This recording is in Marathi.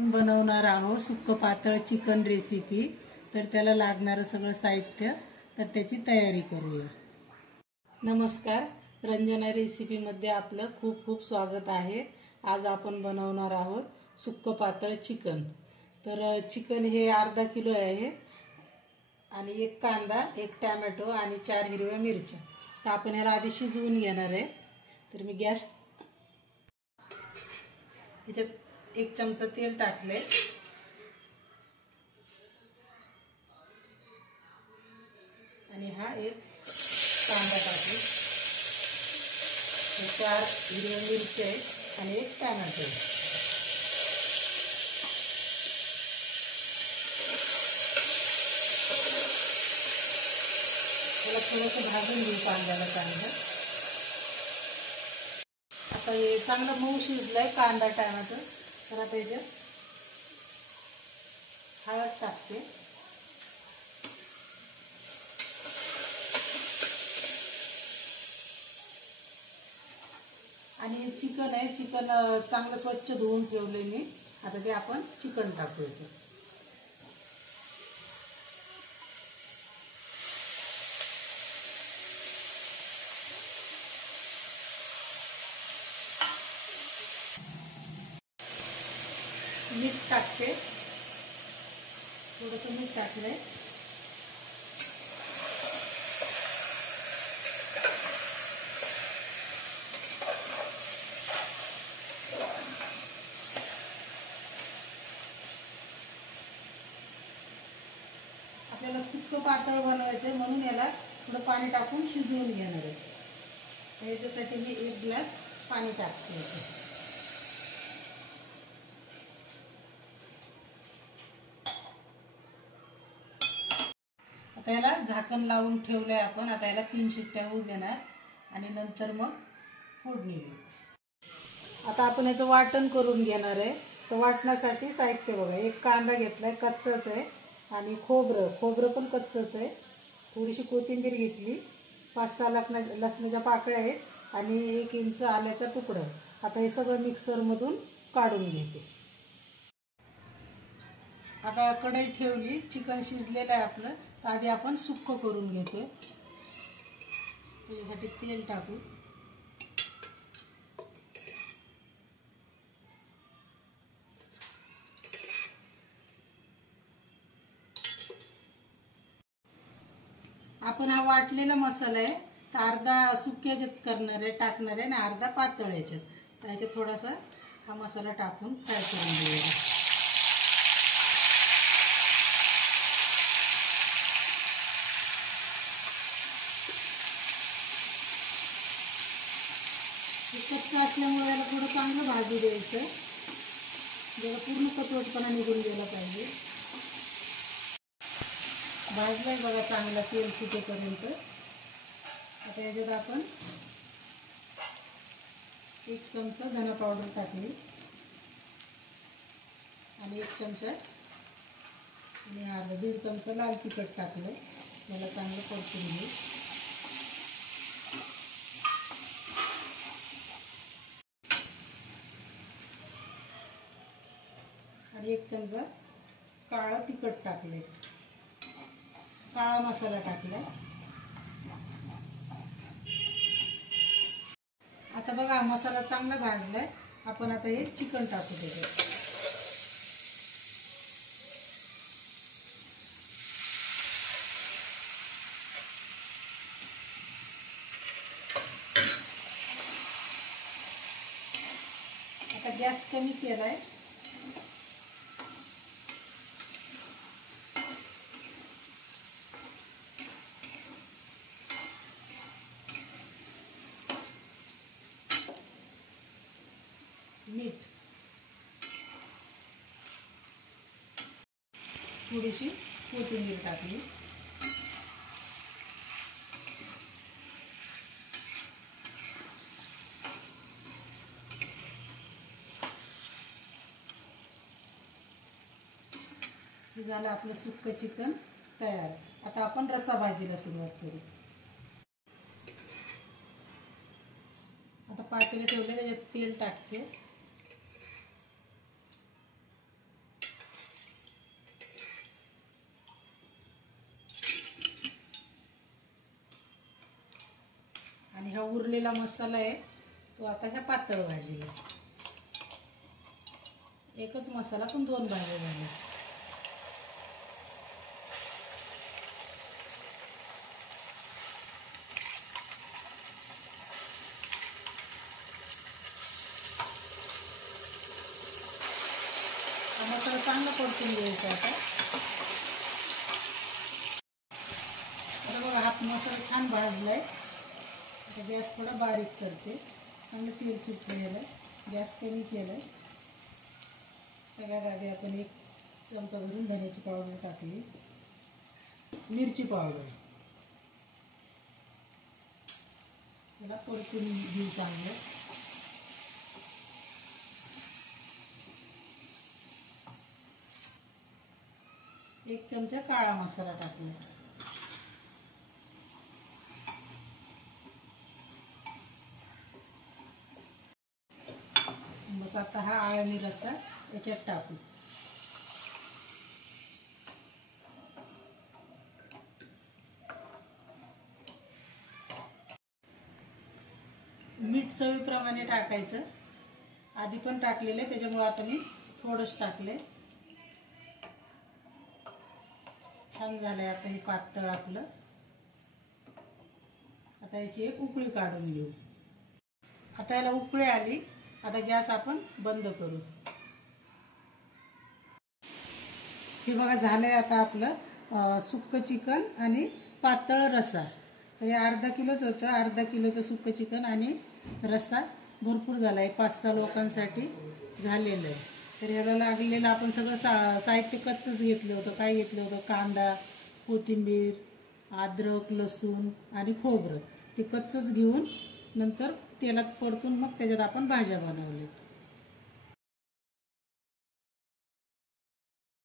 बनवणार आहोत सुक्क पातळ चिकन रेसिपी। तर त्याला लागणारे सगळं साहित्य, तर त्याची तयारी करूया। नमस्कार, रंजना रेसिपी मध्ये आपलं खूप खूप स्वागत आहे। आज आपण बनवणार आहोत सुक्क पातळ चिकन। तर चिकन हे अर्धा किलो आहे आणि एक कांदा, एक टोमॅटो आणि 4 हिरव्या मिरच्या। तर आपण याला आधी शिजवून घेणार आहे। तर मी गॅस इथे 1 चमचा तेल टाकले आणि हा एक कांदा टाकले, 4 हिरव्या मिरच्या आणि एक टोमॅटो। त्याला थोडंसं भाजून घेऊ कांद्याला चांगलं। आता हे चांगलं मऊ शिजलंय कांदा टोमॅटो। तर आता याच्यात हळद टाकते आणि चिकन आहे, चिकन चांगलं स्वच्छ धुवून ठेवले मी। आता ते आपण चिकन टाकू याच्यात। मीठ टाकते, थोडंसं मीठ टाकलंय। आपल्याला सुक्क पातळ बनवायचं म्हणून याला थोडं पाणी टाकून शिजवून घेणार आहे। याच्यासाठी मी 1 ग्लास पाणी टाकते। आता याला झाकण लावून ठेवलंय आपण। आता याला 3 शिट्ट्या होऊ देणार आणि नंतर मग फोडणी देऊ। आता आपण याचं वाटण करून घेणार आहे। तर वाटण्यासाठी साहित्य बघा, 1 कांदा घेतलाय कच्चाच आहे आणि खोबरं पण कच्चंच आहे। थोडीशी कोथिंबीर घेतली, 5-6 लसणाच्या पाकळ्या आहेत आणि 1 इंच आल्याचा तुकडा। आता हे सगळं मिक्सर मधून काढून घेते। आता कढई ठेवली, चिकन शिजलेलं आहे आपलं। तर आधी आपण सुक्क करून घेतोय। त्याच्यासाठी तेल टाकू, आपण हा वाटलेला मसाला आहे। तर अर्धा सुक्याच्यात करणार आहे, टाकणार आहे आणि अर्धा पातळ याच्यात। तर याच्यात थोडासा हा मसाला टाकून फ्राय करून घेऊया। कच्चं असल्यामुळे याला थोडं चांगलं भाजू द्यायचं, जेव्हा पूर्ण कचवटपणा निघून गेला पाहिजे। भाजलाय बघा चांगला तेल सुटेपर्यंत। आता याच्यात आपण 1 चमचा धना पावडर टाकली आणि 1 चमचा आणि अर्धा 1.5 चमचा लाल तिखट टाकलं। याला चांगलं परतून घेऊ। आणि 1 चमचा काळं तिखट टाकले, काळा मसाला टाकलाय। आता बघा मसाला चांगला भाजलाय। आपण आता हे चिकन टाकू त्याच्यात। आता गॅस कमी केलाय। मीठ, थोडीशी कोथिंबीर टाकली, झालं आपलं सुक्क चिकन तयार। आता आपण रस्सा भाजीला सुरुवात करू। आता पातेलं ठेवले, त्याच्यात तेल टाकते, हा उरलेला मसाला आहे तो आता ह्या पातळ भाजीला, एकच मसाला पण 2 भाज्या झाल्या. हा मसाला चांगला परतून घ्यायचा. आता बघा हा मसाला छान भाजलाय. आता गॅस थोडा बारीक करते. चांगलं तेल सुटलेलं आहे. गॅस कमी केलाय. सगळ्यात आधी आपण 1 चमचा भरून धन्याची पावडर टाकली, मिरची पावडर, त्याला परतून घेऊ चांगलं. एक चमचा काळा मसाला टाकला. बस आता हा आळणी रस्सा याच्यात टाकू. मीठ चवीप्रमाणे टाकायचं. आधी पण टाकलेलं आहे त्याच्यामुळे आता मी थोडंच टाकले. छान झालंय आता हे पातळ आपलं. आता याची एक उकळी काढून घेऊ. आता याला उकळी आली. आता गॅस आपण बंद करू. हे बघा झालंय आता आपलं सुक्कं चिकन आणि पातळ रस्सा. तर हे अर्धा किलोच होतं. अर्धा किलोचं सुक्कं चिकन आणि रस्सा भरपूर झालाय. 5-6 लोकांसाठी झालेलं आहे. तर ह्याला लागलेलं आपण सगळं साहित्य कच्चंच घेतलं होतं. काय घेतलं होतं? कांदा, कोथिंबीर, अद्रक, लसूण आणि खोबरं. ते कच्चंच घेऊन नंतर तेलात परतून मग त्याच्यात आपण भाज्या बनवल्या.